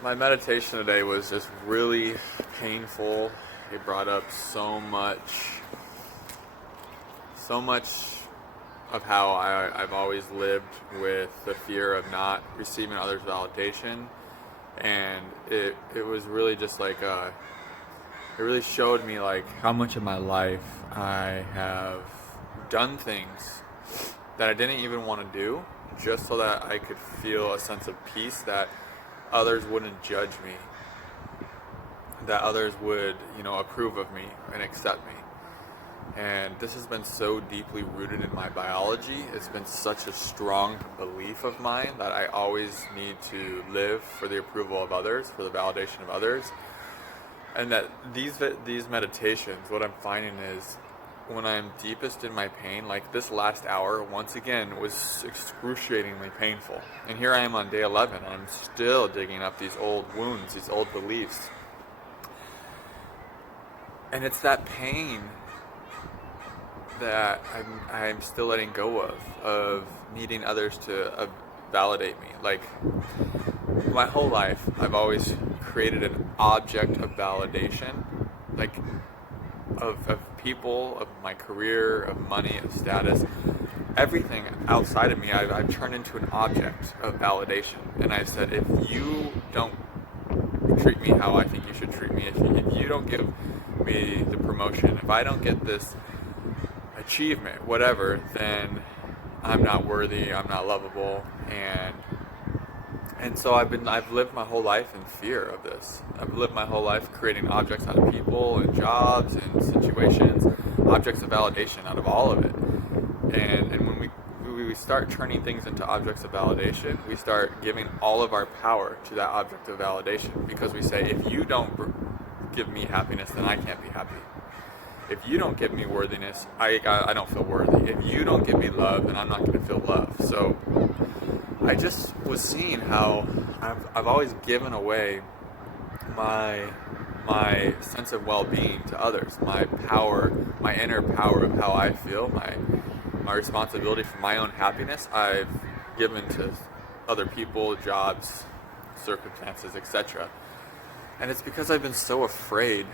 My meditation today was just really painful. It brought up so much of how I've always lived with the fear of not receiving others' validation. And it was really just like, it really showed me like how much of my life I have done things that I didn't even want to do just so that I could feel a sense of peace that others wouldn't judge me, that others would, approve of me and accept me. And this has been so deeply rooted in my biology. It's been such a strong belief of mine that I always need to live for the approval of others, for the validation of others. And that these meditations, what I'm finding is when I'm deepest in my pain, like this last hour, once again, was excruciatingly painful. And here I am on day 11, and I'm still digging up these old wounds, these old beliefs. And it's that pain that I'm still letting go of needing others to validate me. Like, my whole life, I've always created an object of validation, like of people, of my career, of money, of status. Everything outside of me, I've turned into an object of validation. And I've said, if you don't treat me how I think you should treat me, if you don't give me the promotion, if I don't get this achievement, whatever, then I'm not worthy, I'm not lovable, and so I've lived my whole life in fear of this. I've lived my whole life creating objects out of people and jobs and situations, objects of validation out of all of it. And when we start turning things into objects of validation, we start giving all of our power to that object of validation, because we say, if you don't give me happiness, then I can't be happy. If you don't give me worthiness, I don't feel worthy. If you don't give me love, then I'm not going to feel love. So I just was seeing how I've always given away my sense of well-being to others, my power, my inner power of how I feel, my responsibility for my own happiness, I've given to other people, jobs, circumstances, etc. And it's because I've been so afraid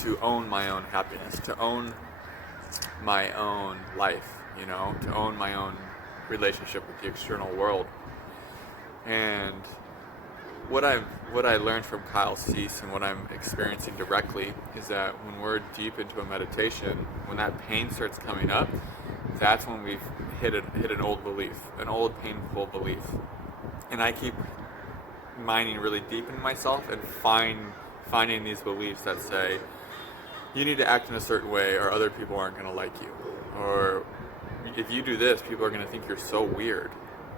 to own my own happiness, to own my own life, to own my own relationship with the external world. And what I learned from Kyle Cease and what I'm experiencing directly is that when we're deep into a meditation, when that pain starts coming up, that's when we've hit an old belief, an old painful belief. And I keep mining really deep in myself and finding these beliefs that say, you need to act in a certain way or other people aren't going to like you. Or if you do this, people are going to think you're so weird.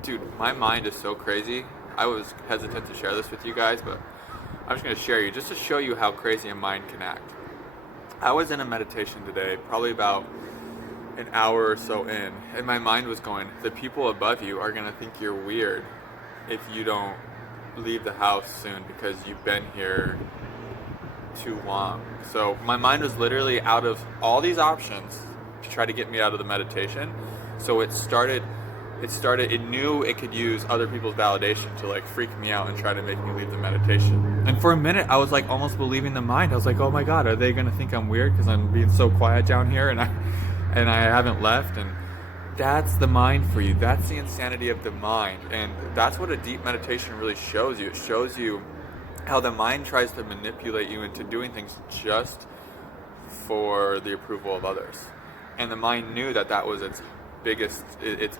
Dude, my mind is so crazy. I was hesitant to share this with you guys, but I'm just going to share you just to show you how crazy a mind can act. I was in a meditation today, probably about an hour or so in, and my mind was going, the people above you are going to think you're weird if you don't leave the house soon because you've been here too long. So my mind was literally out of all these options to try to get me out of the meditation. So it knew it could use other people's validation to like freak me out and try to make me leave the meditation. And for a minute I was like almost believing the mind. I was like, oh my god, are they gonna think I'm weird because I'm being so quiet down here and I haven't left? And that's the mind for you. That's the insanity of the mind. And that's what a deep meditation really shows you. It shows you how the mind tries to manipulate you into doing things just for the approval of others. And the mind knew that was its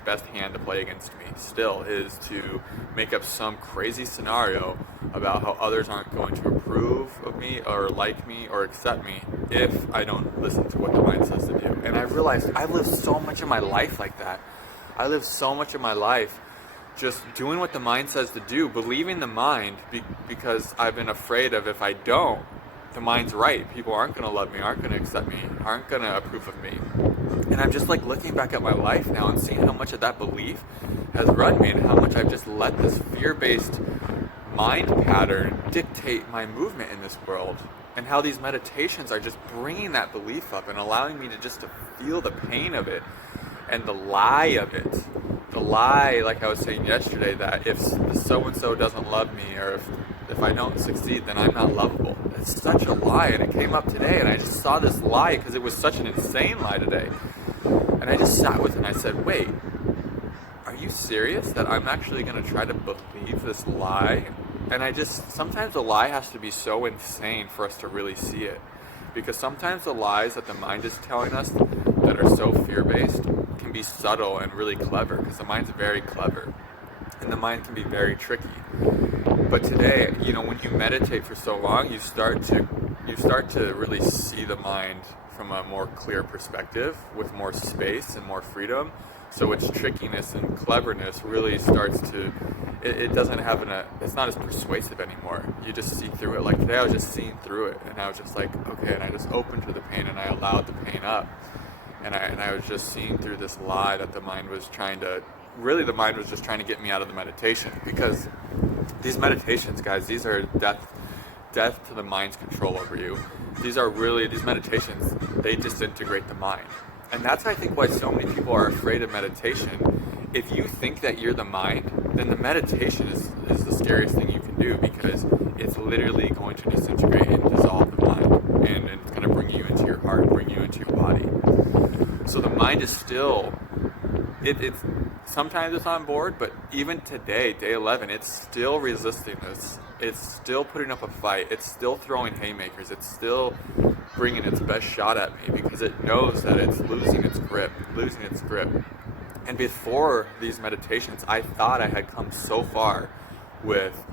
best hand to play against me still, is to make up some crazy scenario about how others aren't going to approve of me or like me or accept me if I don't listen to what the mind says to do. And I realized I've lived so much of my life like that. I lived so much of my life just doing what the mind says to do, believing the mind because I've been afraid of, if I don't, the mind's right. People aren't going to love me, aren't going to accept me, aren't going to approve of me. And I'm just like looking back at my life now and seeing how much of that belief has run me and how much I've just let this fear-based mind pattern dictate my movement in this world, and how these meditations are just bringing that belief up and allowing me to feel the pain of it and the lie of it, the the lie, like I was saying yesterday, that if so-and-so doesn't love me, or if I don't succeed, then I'm not lovable. It's such a lie, and it came up today, and I just saw this lie because it was such an insane lie today. And I just sat with it and I said, wait, are you serious that I'm actually going to try to believe this lie? And sometimes a lie has to be so insane for us to really see it. Because sometimes the lies that the mind is telling us that are so fear-based can be subtle and really clever, because the mind's very clever. And the mind can be very tricky. But today, when you meditate for so long, you start to really see the mind from a more clear perspective, with more space and more freedom. So its trickiness and cleverness really starts to, it doesn't have it's not as persuasive anymore. You just see through it. Like today I was just seeing through it, and I was just like, okay, and I just opened to the pain and I allowed the pain up. And I was just seeing through this lie that the mind was the mind was just trying to get me out of the meditation. Because these meditations, guys, these are death to the mind's control over you. These meditations, they disintegrate the mind. And that's, I think, why so many people are afraid of meditation. If you think that you're the mind, then the meditation is the scariest thing you can do, because it's literally going to disintegrate and dissolve the mind. And it's going to bring you into your heart, bring you into your body. So the mind is still, it's sometimes it's on board, but even today, day 11, it's still resisting this. It's still putting up a fight. It's still throwing haymakers. It's still bringing its best shot at me, because it knows that it's losing its grip. And before these meditations, I thought I had come so far with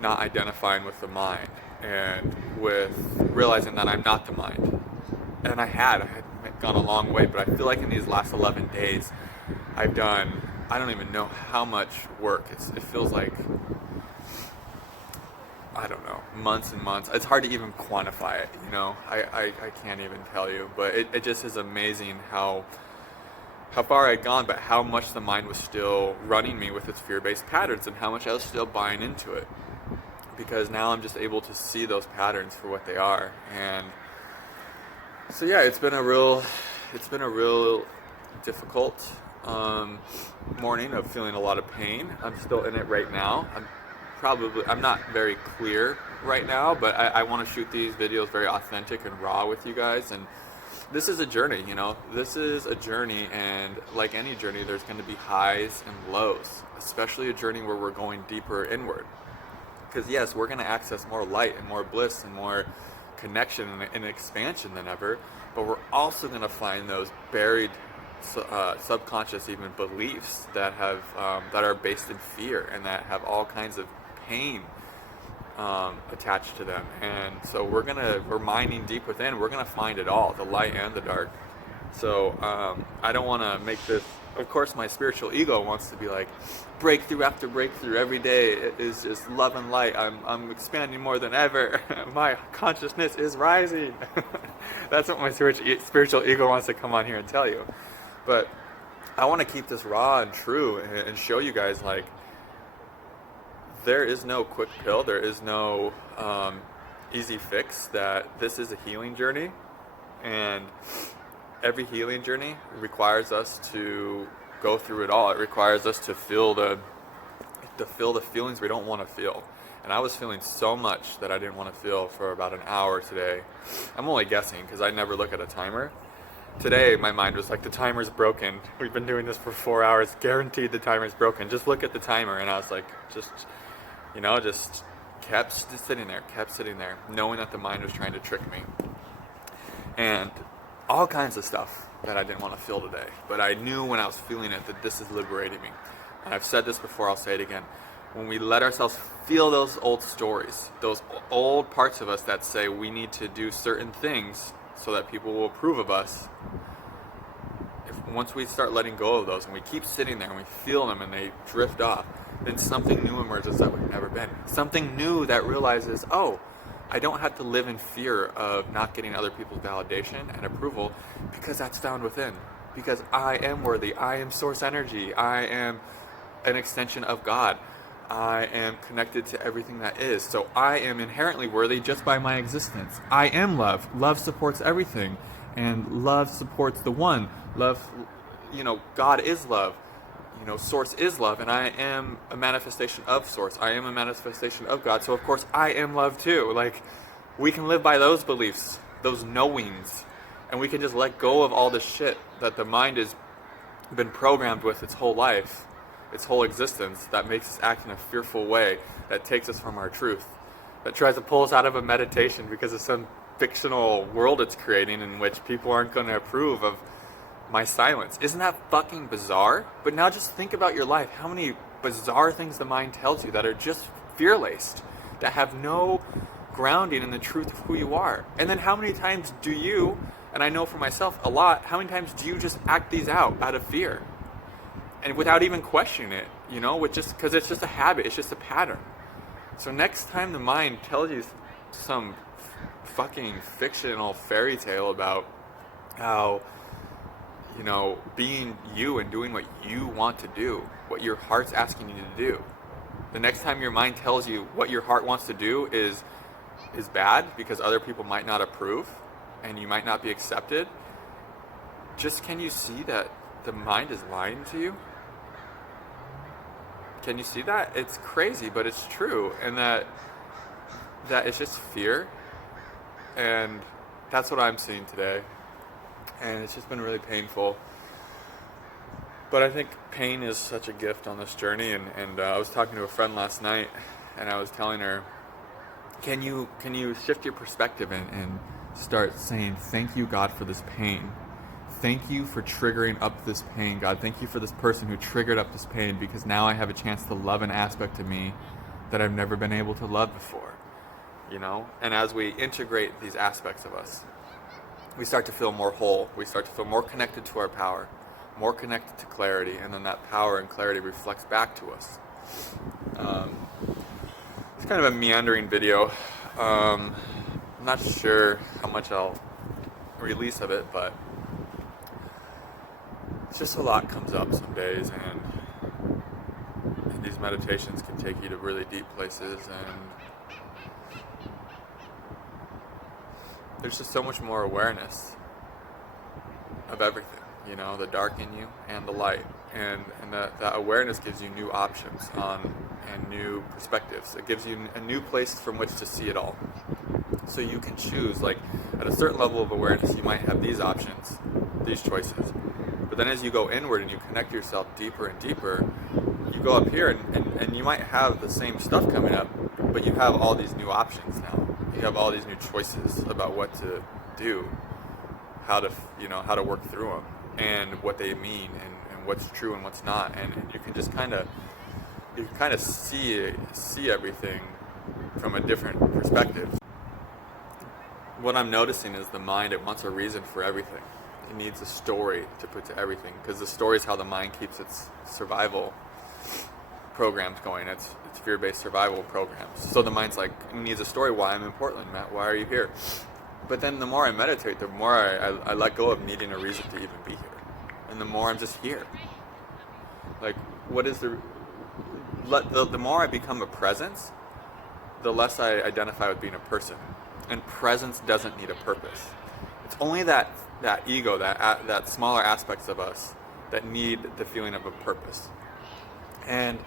not identifying with the mind and with realizing that I'm not the mind. And I had gone a long way, but I feel like in these last 11 days, I've done, I don't even know how much work. It feels like, I don't know, months and months. It's hard to even quantify it, I can't even tell you, but it just is amazing how far I'd gone, but how much the mind was still running me with its fear-based patterns, and how much I was still buying into it. Because now I'm just able to see those patterns for what they are. And so yeah, it's been a real difficult morning of feeling a lot of pain. I'm still in it right now. I'm not very clear right now, but I want to shoot these videos very authentic and raw with you guys. And this is a journey, this is a journey, and like any journey, there's going to be highs and lows, especially a journey where we're going deeper inward. Because yes, we're going to access more light and more bliss and more connection and expansion than ever, but we're also going to find those buried subconscious even beliefs that are based in fear, and that have all kinds of pain attached to them. And so we're mining deep within. We're gonna find it all, the light and the dark. So I don't want to make this, of course my spiritual ego wants to be like, breakthrough after breakthrough, every day is just love and light. I'm expanding more than ever. My consciousness is rising. That's what my spiritual ego wants to come on here and tell you. But I want to keep this raw and true and show you guys, like, there is no quick pill. There is no easy fix. That this is a healing journey, and every healing journey requires us to go through it all. It requires us to feel the feelings we don't want to feel. And I was feeling so much that I didn't want to feel for about an hour today. I'm only guessing because I never look at a timer. Today, my mind was like, the timer's broken. We've been doing this for 4 hours. Guaranteed the timer's broken. Just look at the timer. And I was like, just kept sitting there, knowing that the mind was trying to trick me. And all kinds of stuff that I didn't want to feel today. But I knew when I was feeling it that this is liberating me. And I've said this before, I'll say it again. When we let ourselves feel those old stories, those old parts of us that say we need to do certain things so that people will approve of us, once we start letting go of those and we keep sitting there and we feel them and they drift off, then something new emerges that we've never been. Something new that realizes, oh, I don't have to live in fear of not getting other people's validation and approval, because that's found within. Because I am worthy. I am source energy. I am an extension of God. I am connected to everything that is. So I am inherently worthy just by my existence. I am love. Love supports everything. And love supports the one. Love, God is love. Source is love, and I am a manifestation of Source. I am a manifestation of God, so of course I am love too. Like, we can live by those beliefs, those knowings, and we can just let go of all the shit that the mind has been programmed with its whole life, its whole existence, that makes us act in a fearful way, that takes us from our truth, that tries to pull us out of a meditation because of some fictional world it's creating in which people aren't going to approve of my silence. Isn't that fucking bizarre? But now just think about your life. How many bizarre things the mind tells you that are just fear-laced, that have no grounding in the truth of who you are? And then how many times do you, and I know for myself a lot, how many times do you just act these out of fear? And without even questioning it, because it's just a habit, it's just a pattern. So next time the mind tells you some fucking fictional fairy tale about how being you and doing what you want to do, what your heart's asking you to do. The next time your mind tells you what your heart wants to do is bad because other people might not approve and you might not be accepted, can you see that the mind is lying to you? Can you see that? It's crazy, but it's true, and that it's just fear, and that's what I'm seeing today. And it's just been really painful. But I think pain is such a gift on this journey. And I was talking to a friend last night, and I was telling her, can you shift your perspective and start saying, thank you, God, for this pain. Thank you for triggering up this pain, God. Thank you for this person who triggered up this pain, because now I have a chance to love an aspect of me that I've never been able to love before. And as we integrate these aspects of us, we start to feel more whole. We start to feel more connected to our power, more connected to clarity, and then that power and clarity reflects back to us. It's kind of a meandering video. I'm not sure how much I'll release of it, but it's just a lot comes up some days, and these meditations can take you to really deep places, and there's just so much more awareness of everything, the dark in you and the light. And that awareness gives you new options and new perspectives. It gives you a new place from which to see it all. So you can choose, like, at a certain level of awareness, you might have these options, these choices. But then as you go inward and you connect yourself deeper and deeper, you go up here and you might have the same stuff coming up, but you have all these new options now. You have all these new choices about what to do, how to work through them, and what they mean, and what's true and what's not, and you can just kind of see everything from a different perspective. What I'm noticing is the mind, it wants a reason for everything. It needs a story to put to everything, because the story is how the mind keeps its survival programs going. It's fear-based survival programs. So the mind's like, it needs a story. Why I'm in Portland, Matt? Why are you here? But then the more I meditate, the more I let go of needing a reason to even be here. And the more I'm just here. Like, what is the more I become a presence, the less I identify with being a person. And presence doesn't need a purpose. It's only that ego, that smaller aspects of us that need the feeling of a purpose. And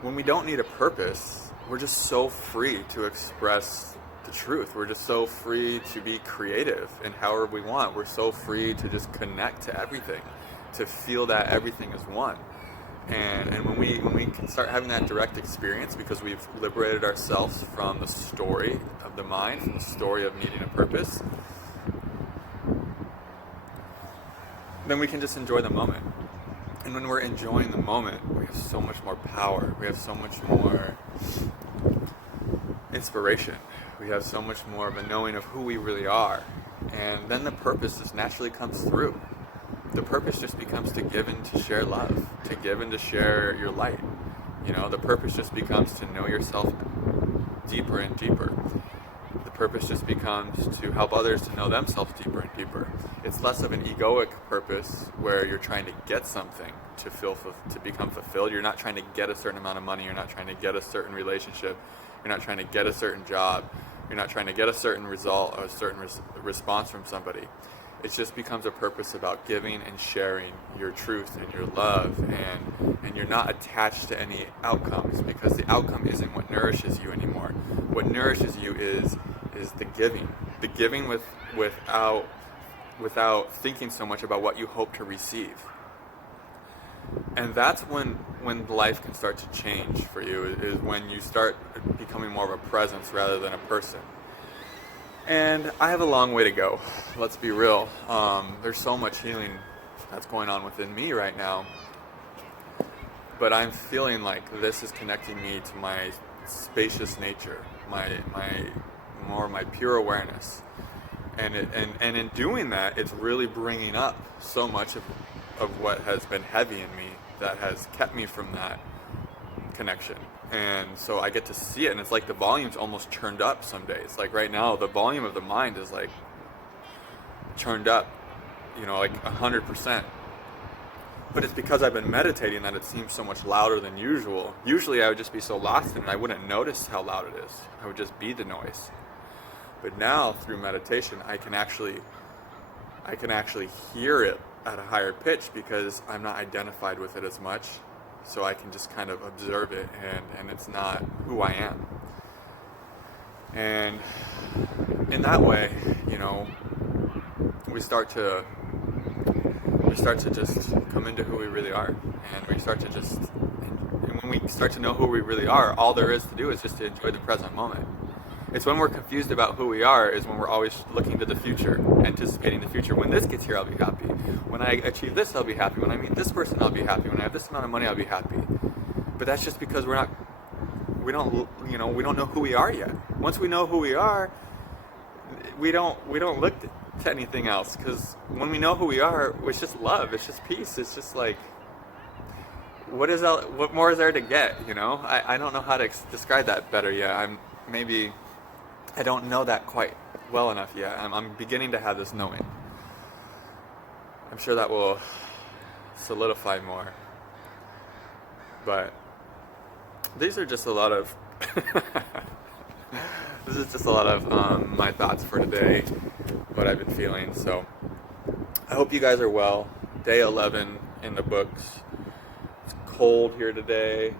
when we don't need a purpose, we're just so free to express the truth. We're just so free to be creative in however we want. We're so free to just connect to everything, to feel that everything is one. And when we can start having that direct experience, because we've liberated ourselves from the story of the mind, from the story of needing a purpose, then we can just enjoy the moment. And when we're enjoying the moment, we have so much more power. We have so much more inspiration. We have so much more of a knowing of who we really are. And then the purpose just naturally comes through. The purpose just becomes to give and to share love, to give and to share your light. The purpose just becomes to know yourself deeper and deeper. The purpose just becomes to help others to know themselves deeper and deeper. It's less of an egoic purpose where you're trying to get something to become fulfilled. You're not trying to get a certain amount of money. You're not trying to get a certain relationship. You're not trying to get a certain job. You're not trying to get a certain result or a certain response from somebody. it just becomes a purpose about giving and sharing your truth and your love, and you're not attached to any outcomes, because the outcome isn't what nourishes you anymore. What nourishes you is the giving without thinking so much about what you hope to receive. And that's when life can start to change for you, is when you start becoming more of a presence rather than a person. And I have a long way to go. Let's be real. There's so much healing that's going on within me right now. But I'm feeling like this is connecting me to my spacious nature, my pure awareness. And in doing that, it's really bringing up so much of what has been heavy in me, that has kept me from that connection. And so I get to see it, and it's like the volume's almost turned up some days. Like right now, the volume of the mind is like turned up, like 100%. But it's because I've been meditating that it seems so much louder than usual. Usually I would just be so lost in it, I wouldn't notice how loud it is. I would just be the noise. But now, through meditation, I can actually hear it at a higher pitch, because I'm not identified with it as much. So I can just kind of observe it, and it's not who I am. And in that way, we start to just come into who we really are. And we start to and when we start to know who we really are, all there is to do is just to enjoy the present moment. It's when we're confused about who we are is when we're always looking to the future, anticipating the future. When this gets here, I'll be happy. When I achieve this, I'll be happy. When I meet this person, I'll be happy. When I have this amount of money, I'll be happy. But that's just because we don't know who we are yet. Once we know who we are, we don't look to anything else, because when we know who we are, it's just love. It's just peace. It's just like, what more is there to get? I don't know how to describe that better yet. I don't know that quite well enough yet. I'm beginning to have this knowing. I'm sure that will solidify more. But these are just a lot of this is just a lot of my thoughts for today, what I've been feeling. So I hope you guys are well. Day 11 in the books. It's cold here today,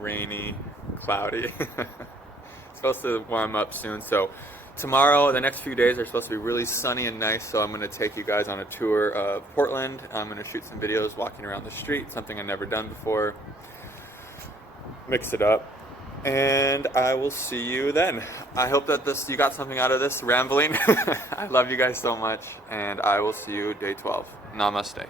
rainy, cloudy. It's supposed to warm up soon. So tomorrow, the next few days are supposed to be really sunny and nice. So I'm going to take you guys on a tour of Portland. I'm going to shoot some videos walking around the street, something I've never done before. Mix it up. And I will see you then. I hope that you got something out of this rambling. I love you guys so much. And I will see you day 12. Namaste.